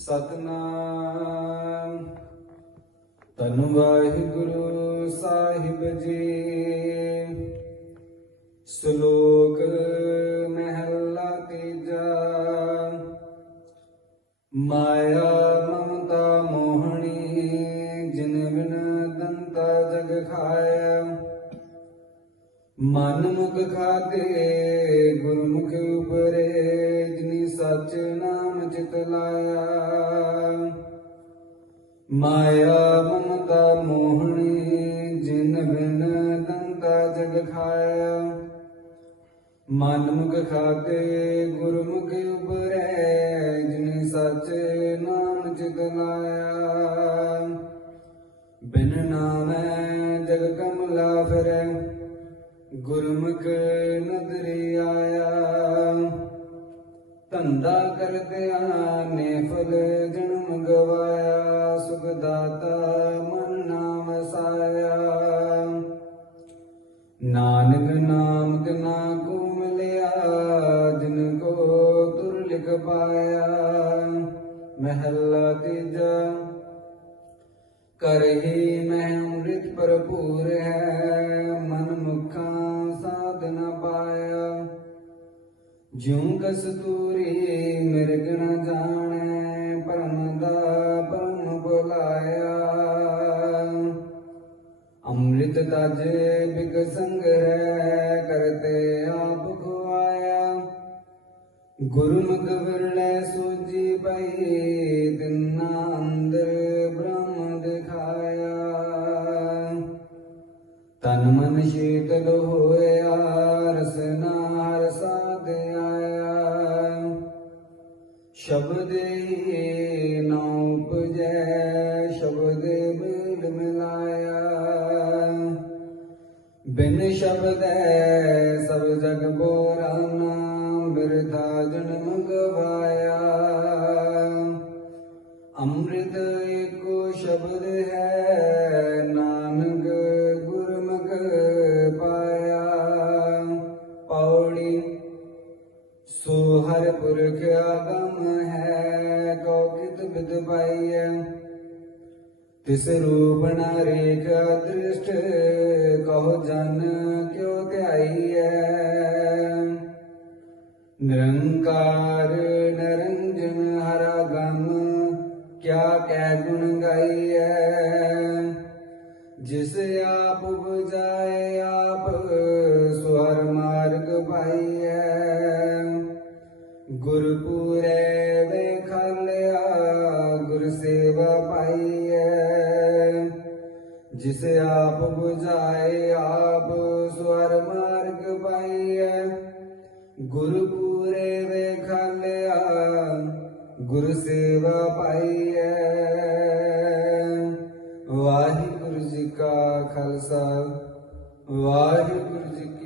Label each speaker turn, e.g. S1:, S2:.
S1: ਸਤਨਾਮ। ਤਨ ਵਾਹਿਗੁਰੂ ਸਾਹਿਬ ਜੀ। ਸ਼ਲੋਕ ਮਹਿਲਾ ਤੀਜਾ। ਮਾਇਆ ਮਮਤਾ ਮੋਹਣੀ, ਜਿਨ ਬਿਨ ਦੰਤਾ ਜਗ ਖਾਇਆ। ਮਨ ਮੁਖ ਖਾਤੇ, ਗੁਰਮੁਖ ਉਪਰੇ, ਜਿਨੀ ਸਚ ਨਾਮ ਚਿਤ ਮਾਇਆ ਮਮਤਾ ਮੋਹਣੀ, ਜਿਨ ਬਿਨ ਦੰਤਾ ਜਗ ਖਾਇਆ। ਮਨ ਮੁਖ ਖਾਤੇ ਗੁਰਮੁਖ ਉਪਰੇ, ਜਿਨ ਸਚ ਨਾਮ ਚਿਤ ਲਾਇਆ। ਬਿਨ ਨਾਮੈ ਜਗ ਕਮਲਾ ਫਿਰੈ ਗੁਰਮੁਖ ਨਦਰੀ ਆਇਆ। ਧੰਦਾ ਕਰਦਿਆਂ ਨੇ ਜਨਮ ਗਵਾਇਆ ਸੁਖ ਦਾਤਾ ਮਨ ਨਾਮ ਸਾਇਆ। ਨਾਨਕ ਨਾਮ ਤਿਨਾ ਕੋ ਮਿਲਿਆ, ਜਿਨ ਕੋ ਤੁਰ ਲਿਖ ਪਾਇਆ। ਮਹਿਲਾ ਤੀਜਾ ਕਰਹੀ ਮੈਂ ਅੰਮ੍ਰਿਤ ਭਰਪੂਰ ਹੈ, ਮਨ ਮੁਖਾਂ ਸਾਧਨ ਪਾਇਆ। ਜਿਉ ਕਸਤੂਰੀ ਮਿਰਗ ਨ ਜਾਣੈ ਪਰਮ ਦਾ ਪਰਮ ਬੁਲਾਇਆ ਅੰਮ੍ਰਿਤ ਤਜ ਬਿਗ ਸੰਗ੍ਰਹਿ ਕਰਤੇ ਆਪ ਖੁਆਇਆ ਗੁਰਮੁਖ ਵਿਰਲੇ ਸੂਜੀ ਪਈ ਤਿੰਨਾ ਅੰਦਰ ਬ੍ਰਹਮ ਦਿਖਾਇਆ ਤਨ ਮਨ ਸ਼ੀਤਲ ਹੋਇਆ ਸ਼ਬਦ ਹੀ ਨਾ ਉਪਜੈ, ਸ਼ਬਦ ਮਿਲ ਮਿਲਾਇਆ। ਬਿਨ ਸ਼ਬਦੈ ਸਭ ਜਗ ਬੋਰਾਨਾ ਬਿਰਥਾ ਜਨਮ ਗਵਾਇਆ ਅੰਮ੍ਰਿਤ ਏਕੋ ਸ਼ਬਦ ਪੁਰਖ ਆਗਮ ਹੈ ਕੋ ਕਿਤ ਬਿਦ ਪਾਈਐ। ਤਿਸ ਰੂਪ ਨਾ ਰੇਖ ਦ੍ਰਿਸ਼ਟ ਕਹੋ ਜਨ ਕਿਉ ਧਿਆਈਐ। ਨਿਰੰਕਾਰ ਨਰੰਜਨ ਹਰਾ ਗਮ ਕਿਆ ਕਹਿ ਗੁਣ ਗਾਈਐ। ਜਿਸ ਆਪ ਬੁਝਾਏ ਆਪ ਗੁਰਪੂਰੇ ਵੇਖਲਿਆ ਗੁਰ ਸੇਵਾ ਪਾਈਐ। ਜਿਸ ਆਪ ਬੁਝਾਏ, ਆਪ ਸਵਰ ਮਾਰਗ ਪਾਈਐ। ਗੁਰਪੂਰੇ ਵੇਖਲਿਆ ਗੁਰ ਸੇਵਾ ਪਾਈਐ। ਵਾਹਿਗੁਰੂ ਜੀ ਕਾ ਖਾਲਸਾ, ਵਾਹਿਗੁਰੂ ਜੀ